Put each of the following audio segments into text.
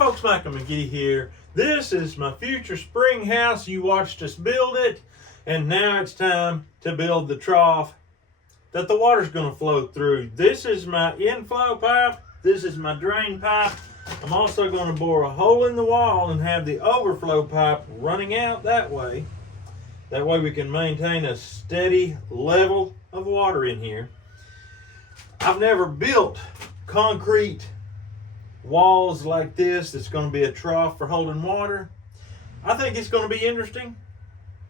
folks, Michael McGee here. This is my future spring house. You watched us build it, and now it's time to build the trough that the water's going to flow through. This is my inflow pipe. This is my drain pipe. I'm also going to bore a hole in the wall and have the overflow pipe running out that way. That way we can maintain a steady level of water in here. I've never built concrete walls like this that's going to be a trough for holding water. I think it's going to be interesting.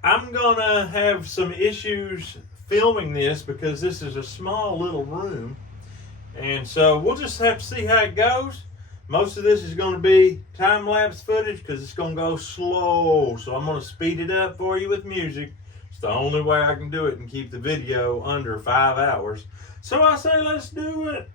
I'm going to have some issues filming this because this is a small little room, and so we'll just have to see how it goes. Most of this is going to be time-lapse footage because it's going to go slow, so I'm going to speed it up for you with music. It's the only way I can do it and keep the video under 5 hours. So I say let's do it.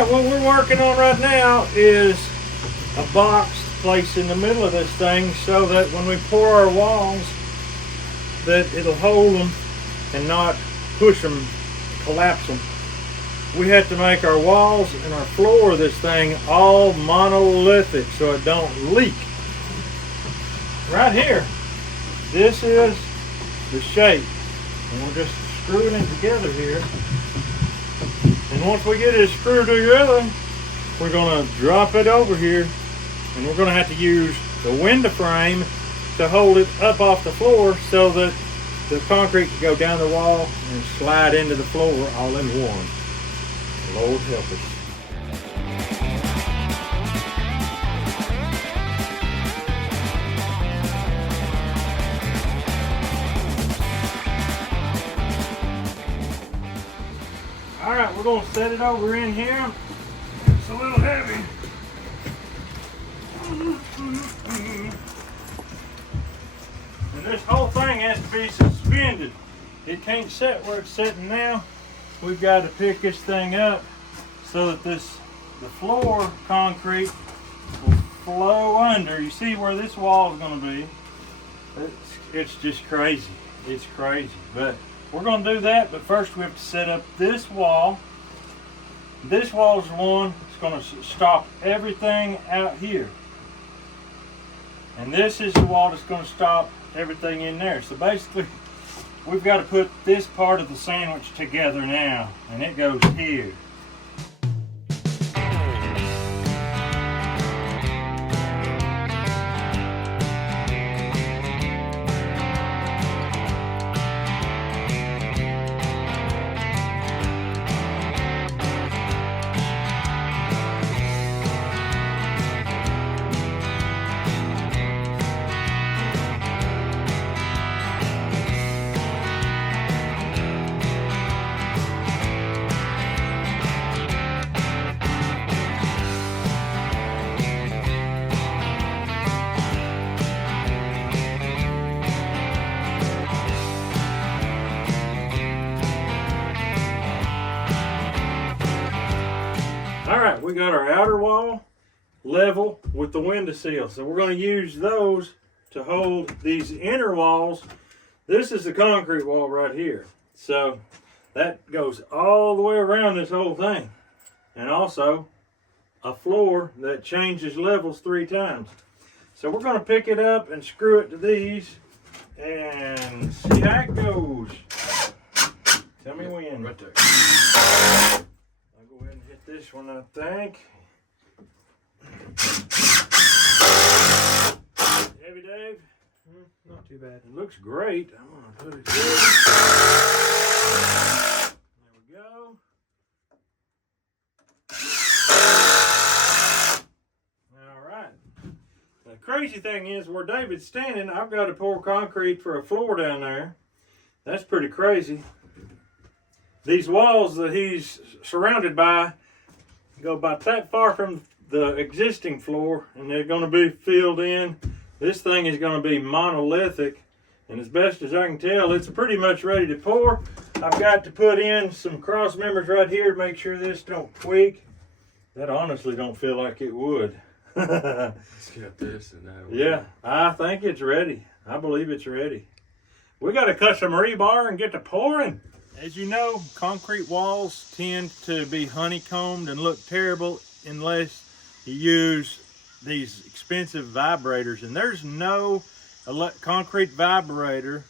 What we're working on right now is a box placed in the middle of this thing so that when we pour our walls that it'll hold them and not push them, collapse them. We have to make our walls and our floor of this thing all monolithic so it don't leak. Right here, this is the shape, and we're just screwing it together here. And once we get it screwed together, we're going to drop it over here, and we're going to have to use the window frame to hold it up off the floor so that the concrete can go down the wall and slide into the floor all in one. Lord help us. Alright, we're going to set it over in here. It's a little heavy. And this whole thing has to be suspended. It can't sit where it's sitting now. We've got to pick this thing up so that the floor concrete will flow under. You see where this wall is going to be. It's just crazy. It's crazy. But we're going to do that, but first we have to set up this wall This wall is the one that's going to stop everything out here. And this is the wall that's going to stop everything in there. So basically, we've got to put this part of the sandwich together now. And it goes here. Alright, we got our outer wall level with the windowsill. So we're going to use those to hold these inner walls. This is the concrete wall right here. So that goes all the way around this whole thing. And also a floor that changes levels 3 times. So we're going to pick it up and screw it to these and see how it goes. Tell me when. Right there. Go ahead and hit this one, I think. Heavy, Dave? Not too bad. It looks great. I'm going to put it here. There we go. All right. The crazy thing is, where David's standing, I've got to pour concrete for a floor down there. That's pretty crazy. These walls that he's surrounded by go about that far from the existing floor, and they're going to be filled in. This thing is going to be monolithic, and as best as I can tell, it's pretty much ready to pour. I've got to put in some cross members right here to make sure this don't tweak. That honestly don't feel like it would. Let's get this and that. Yeah, I think it's ready. I believe it's ready. We got to cut some rebar and get to pouring. As you know, concrete walls tend to be honeycombed and look terrible unless you use these expensive vibrators. And there's no concrete vibrator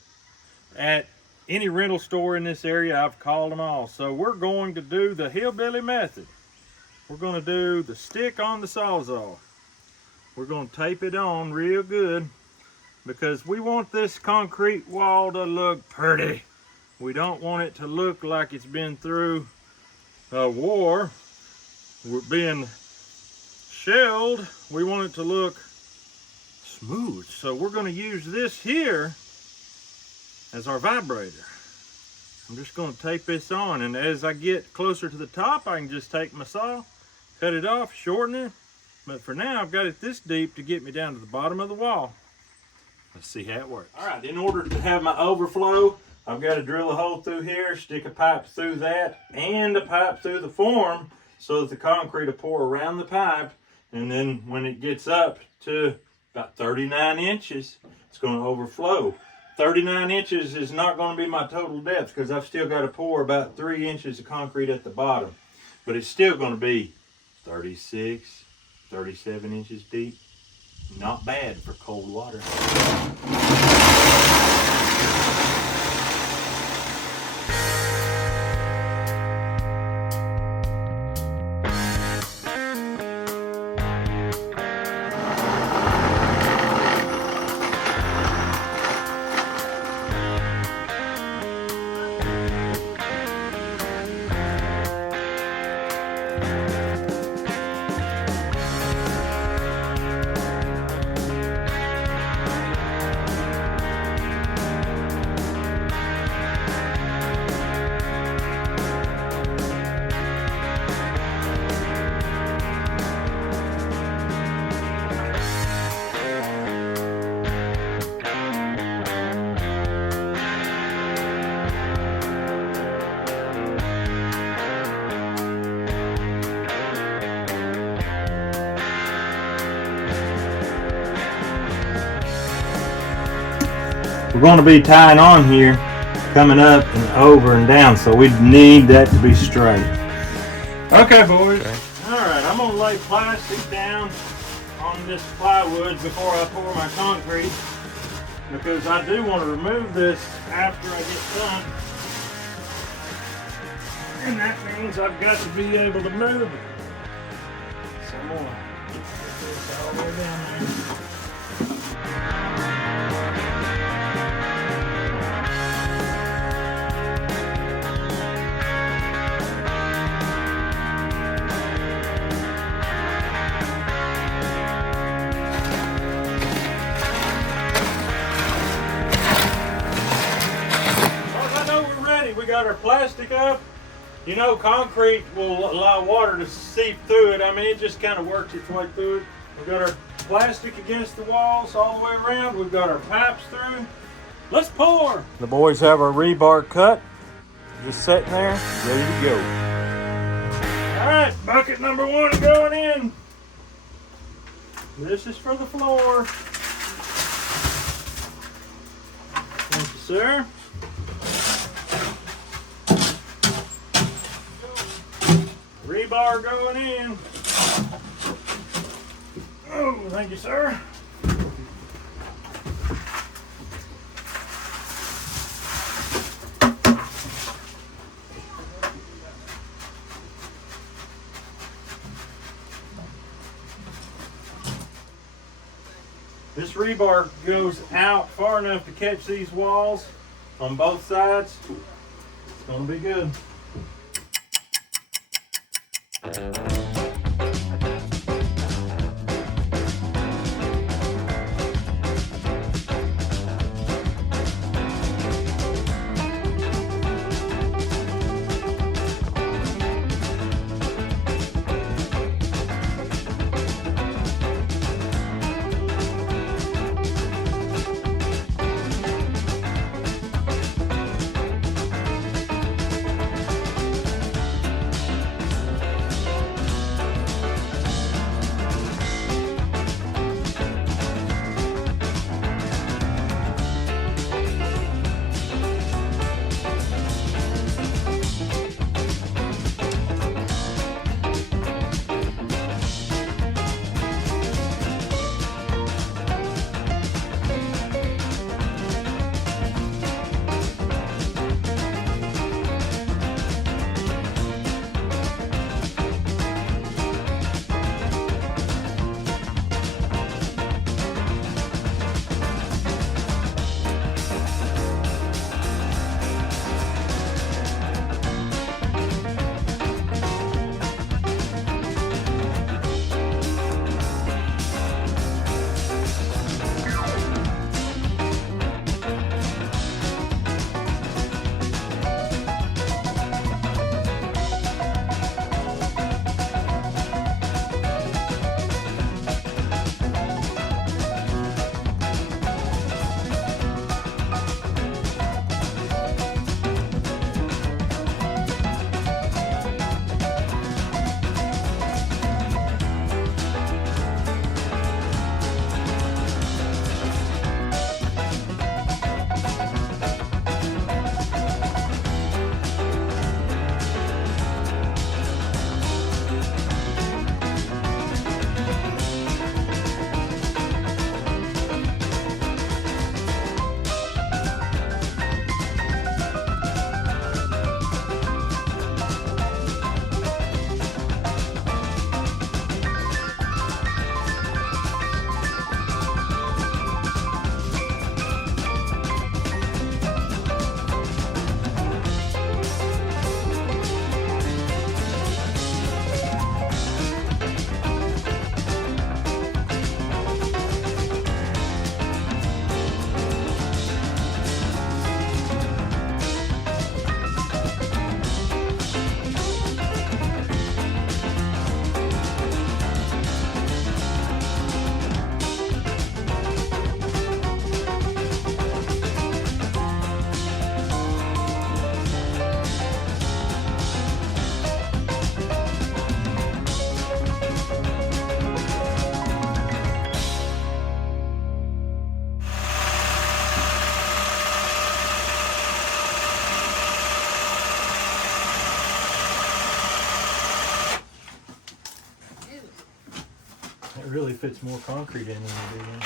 at any rental store in this area. I've called them all. So we're going to do the hillbilly method. We're going to do the stick on the Sawzall. We're going to tape it on real good because we want this concrete wall to look pretty. We don't want it to look like it's been through a war. We're being shelled. We want it to look smooth. So we're going to use this here as our vibrator. I'm just going to tape this on, and as I get closer to the top, I can just take my saw, cut it off, shorten it. But for now, I've got it this deep to get me down to the bottom of the wall. Let's see how it works. All right, in order to have my overflow, I've got to drill a hole through here, stick a pipe through that, and a pipe through the form so that the concrete will pour around the pipe. And then when it gets up to about 39 inches, it's going to overflow. 39 inches is not going to be my total depth because I've still got to pour about 3 inches of concrete at the bottom. But it's still going to be 36, 37 inches deep. Not bad for cold water. We're going to be tying on here, coming up and over and down, so we need that to be straight. Okay, boys. Okay. All right, I'm gonna lay plastic down on this plywood before I pour my concrete because I do want to remove this after I get done. And that means I've got to be able to move it. Some more. Get this all the way down there. We got our plastic up. You know, concrete will allow water to seep through it. I mean, it just kind of works its way through it. We've got our plastic against the walls all the way around. We've got our pipes through. Let's pour. The boys have our rebar cut, just sitting there, ready to go. All right, bucket number 1 going in. This is for the floor. Thank you, sir. Rebar going in. Oh, thank you, sir. This rebar goes out far enough to catch these walls on both sides. It's gonna be good. It really fits more concrete in than the big one.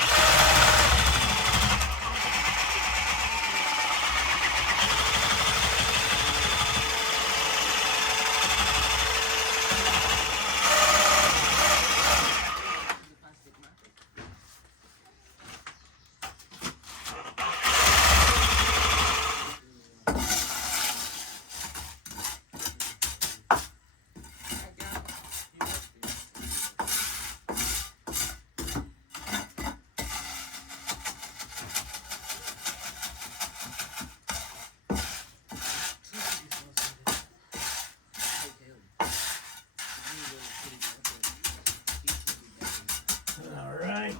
Alright,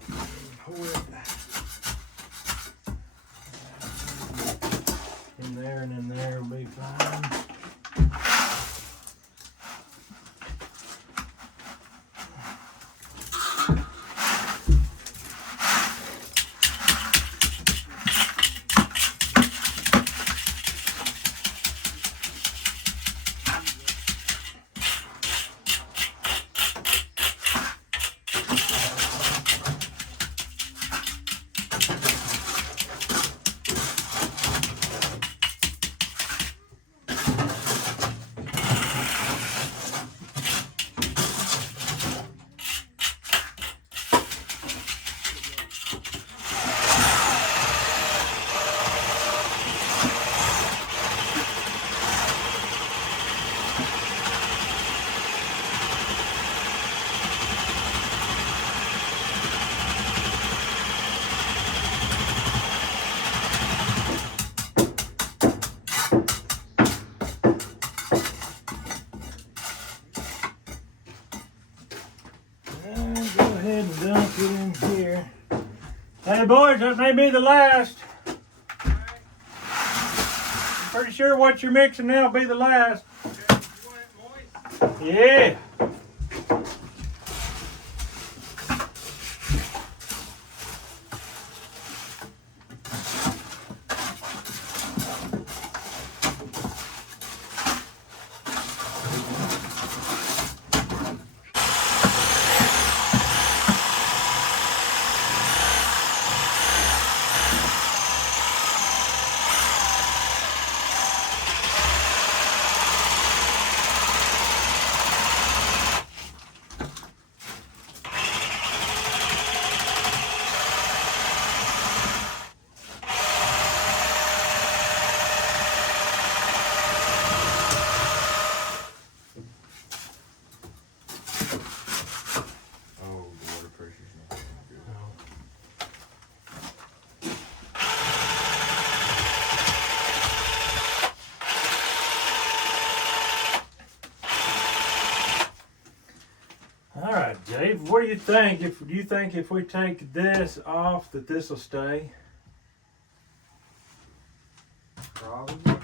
pour it in there and in there will be fine. Hey boys, that may be the last. I'm pretty sure what you're mixing now will be the last. Yeah. Dave, what do you think? Do you think if we take this off that this will stay? Probably.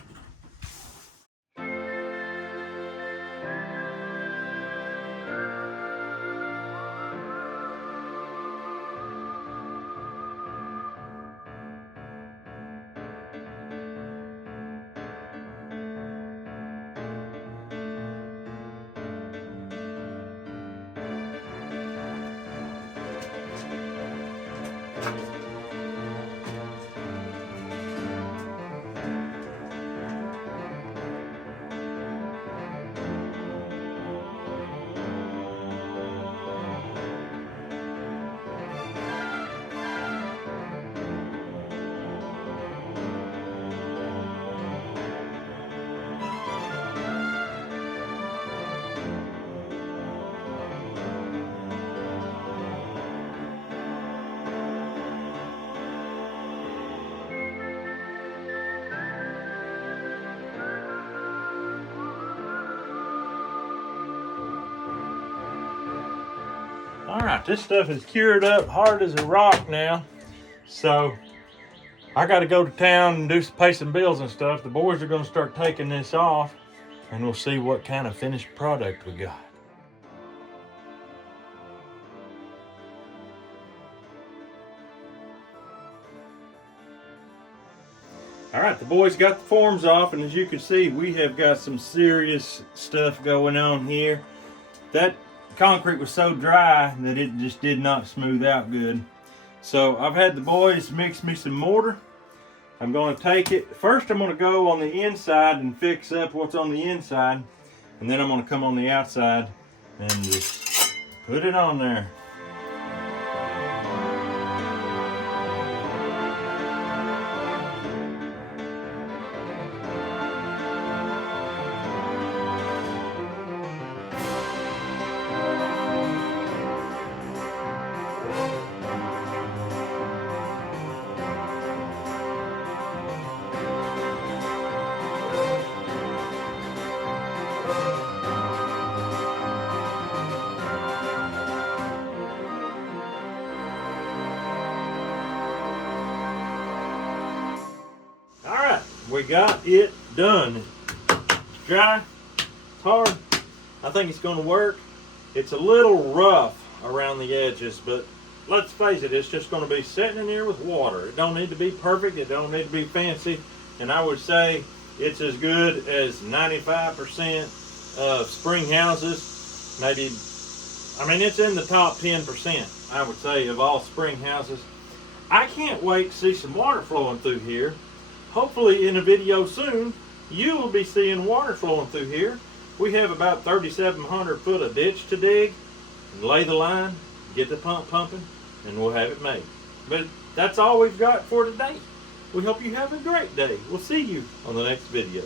Alright, this stuff is cured up hard as a rock now. So I gotta go to town and pay some bills and stuff. The boys are gonna start taking this off and we'll see what kind of finished product we got. Alright, the boys got the forms off, and as you can see, we have got some serious stuff going on here. That concrete was so dry that it just did not smooth out good. So I've had the boys mix me some mortar. I'm going to take it. First I'm going to go on the inside and fix up what's on the inside. And then I'm going to come on the outside and just put it on there. We got it done. It's dry, it's hard. I think it's going to work. It's a little rough around the edges, but let's face it, it's just going to be sitting in here with water. It don't need to be perfect, it don't need to be fancy, and I would say it's as good as 95% of spring houses. Maybe, I mean, it's in the top 10%, I would say, of all spring houses. I can't wait to see some water flowing through here. Hopefully in a video soon, you will be seeing water flowing through here. We have about 3,700 foot of ditch to dig, and lay the line, get the pump pumping, and we'll have it made. But that's all we've got for today. We hope you have a great day. We'll see you on the next video.